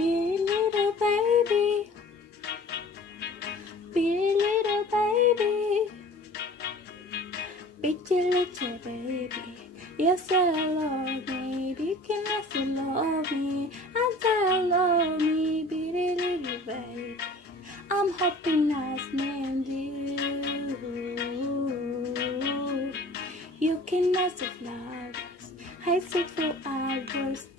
Be a little baby. Be a little baby. Be a little baby. You said I love me. You can also love me. I said I love me. Be a little baby. I'm hoping as named you. You can also flowers. I sit for hours.